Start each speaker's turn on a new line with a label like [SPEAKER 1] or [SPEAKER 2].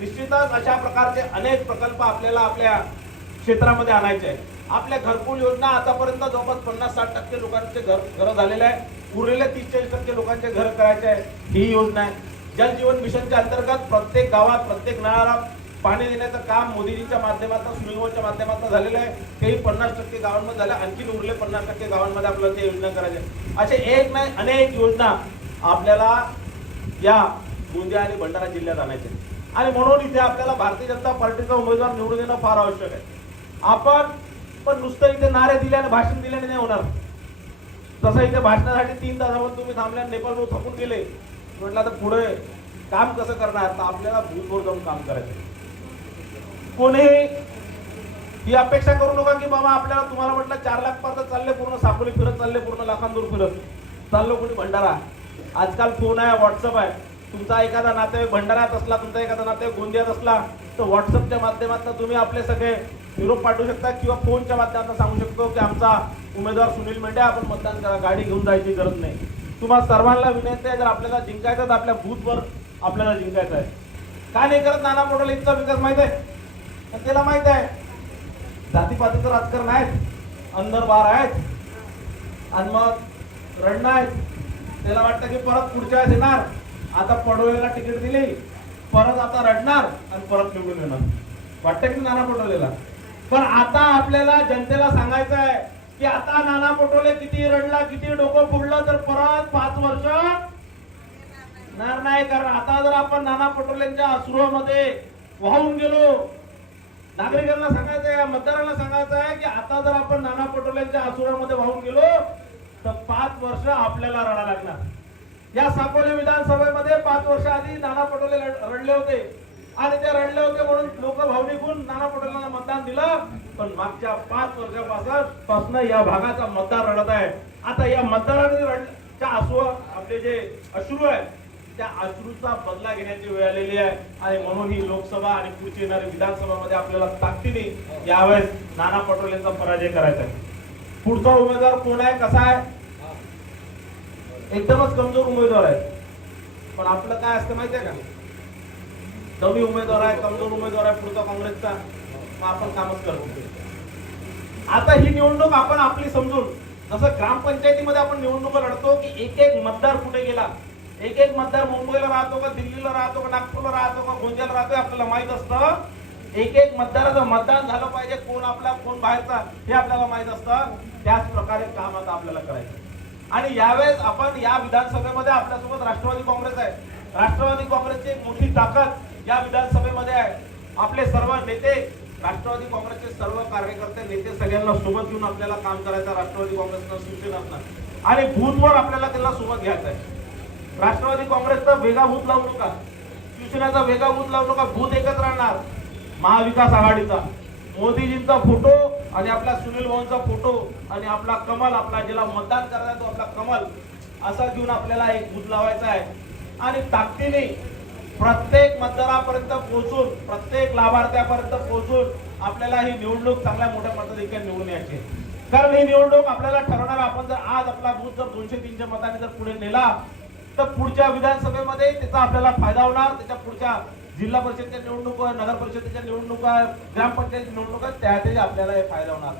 [SPEAKER 1] निश्चितच अशा प्रकारचे अनेक प्रकल्प आपल्याला आपल्या क्षेत्रामध्ये आणायचे आहेत. आपल्या घरकुल योजना आतापर्यंत जवळपास पन्नास साठ टक्के लोकांचे घर घर झालेले आहे. उरलेले तीस चाळीस टक्के लोकांचे घर करायचे आहे ही योजना आहे. जल जीवन मिशनच्या अंतर्गत प्रत्येक गावात प्रत्येक नळाला पाणी देण्याचं काम मोदीजीच्या माध्यमातून सुनिलच्या माध्यमातून झालेलं आहे. तेही पन्नास टक्के गावांमध्ये झालं. आणखी उरले पन्नास टक्के गावांमध्ये आपल्याला ते योजना करायचे असे एक नाही अनेक योजना आपल्याला या गोंदिया आणि भंडारा जिल्ह्यात आणायचे आहेत. आणि म्हणून इथे आपल्याला भारतीय जनता पार्टीचा उमेदवार निवडून येणं फार आवश्यक आहे. आपण पण नुसतं इथे नारे दिल्याने भाषण दिल्याने नाही होणार. तसं इथे भाषणासाठी तीन तासावर तुम्ही थांबल्या नेपाळ थकून गेले. म्हटलं आता पुढे काम कसं करणार? तर आपल्याला भूतभोर जाऊन काम करायचं कोणीही ही अपेक्षा करू नका की बाबा आपल्याला तुम्हाला म्हटलं चार लाख पर्यंत चालले पूर्ण साकोली फिरत चालले पूर्ण लाखांदूर फिरत. चाललो कोणी भंडारा. आजकाल फोन आहे व्हॉट्सअप आहे. तुमचा एखादा नातेवाईक भंडाऱ्यात असला तुमचा एखादा नातेवाईक गोंदियात असला तर व्हॉट्सअपच्या माध्यमातून तुम्ही आपले सगळे निरोप पाठवू शकता किंवा फोनच्या माध्यमातून सांगू शकतो की आमचा उमेदवार सुनील मेंढे आपण मतदान करा गाडी घेऊन जायची गरज नाही. तुम्हाला सर्वांना विनंती आहे जर आपल्याला जिंकायचं तर आपल्या बूथवर आपल्याला जिंकायचं आहे. का नाही करत नाना मोठा इतका विकास माहीत आहे? त्याला माहीत आहे? जातीपातीचं राजकारण आहेत अंदर बार आहेत आणि मग रडणं आहेत. त्याला वाटतं की परत पुढच्या वेळेस येणार. आता पडोलेला तिकीट दिली परत आता रडणार आणि परत निवडून येणार. वाटतं की नाना पटोलेला? पण आता आपल्याला जनतेला सांगायचं आहे की आता नाना पटोले किती रडला किती डोकं फुडलं तर परत पाच वर्ष येणार नाही. कारण आता जर आपण नाना पटोलेंच्या असुरामध्ये वाहून गेलो नागरिकांना सांगायचं आहे मतदारांना सांगायचं आहे की आता जर आपण नाना पटोलेंच्या असुरामध्ये वाहून गेलो तर पाच वर्ष आपल्याला रडा लागणार. या साकोली विधानसभेमध्ये पाच वर्ष आधी नाना पटोले रडले होते. आणि ते रडले होते म्हणून लोक भावनिकून नाना पटोलेंना मतदान दिलं. पण मागच्या पाच वर्षापासून या भागाचा मतदार रडत आहे. आता या मतदारांनी रडच्या आसू आपले जे अश्रू आहे त्या अश्रूचा बदला घेण्याची वेळ आलेली आहे. आणि म्हणून ही लोकसभा आणि पुढची येणारी विधानसभामध्ये आपल्याला ताकदीने यावेळेस नाना पटोलेंचा पराजय करायचा आहे. पुढचा उमेदवार कोण आहे कसा आहे? एकदमच कमजोर उमेदवार आहे पण आपलं काय असतं माहितीये का? कमी उमेदवार आहे कमजोर उमेदवार आहे पुढचा काँग्रेसचा. मग आपण कामच करतो. आता ही निवडणूक आपण आपली समजून जसं ग्रामपंचायतीमध्ये आपण निवडणुका लढतो की एक एक मतदार कुठे गेला? एक एक मतदार मुंबईला राहतो का दिल्लीला राहतो का नागपूरला राहतो का गोंदियाला राहतो आपल्याला माहीत असतं. एक एक मतदाराचं मतदान झालं पाहिजे कोण आपला कोण बाहेरचा हे आपल्याला माहीत असतं. त्याच प्रकारे काम आता आपल्याला करायचं. आणि यावेळेस आपण या विधानसभेमध्ये आपल्यासोबत राष्ट्रवादी काँग्रेस आहे. राष्ट्रवादी काँग्रेसची एक मोठी ताकद या विधानसभेमध्ये आहे. आपले सर्व नेते राष्ट्रवादी काँग्रेसचे सर्व कार्यकर्ते नेते सगळ्यांना सोबत घेऊन आपल्याला काम करायचं राष्ट्रवादी राष्ट्रवादी काँग्रेसनं शिवसेनातनं आणि बूथवर आपल्याला त्यांना सोबत घ्यायचं आहे. राष्ट्रवादी काँग्रेसचा वेगा बूथ लावू नका. शिवसेनेचा वेगा बूथ लावू नका. बूथ एकच राहणार. महाविकास आघाडीचा. मोदीजींचा फोटो आणि आपला सुनील भाऊंचा फोटो आणि आपला कमल आपला ज्याला मतदान करणार तो आपला कमल असा घेऊन आपल्याला एक बूथ लावायचा आहे. आणि ताकदीने प्रत्येक मतदारापर्यंत पोहोचून प्रत्येक लाभार्थ्यापर्यंत पोहोचून आपल्याला ही निवडणूक चांगल्या मोठ्या मताधिक्याने निवडून यायची कारण ही निवडणूक आपल्याला ठरवणार आपण जर आज आपला बूथ जर दोनशे तीनशे मताने जर पुढे नेला तर पुढच्या विधानसभेमध्ये त्याचा आपल्याला फायदा होणार त्याच्या पुढच्या जिल्हा परिषदच्या निवडणुका नगर परिषदेच्या निवडणुका ग्रामपंचायत निवडणुका त्यातही आपल्याला हे फायदा होणार.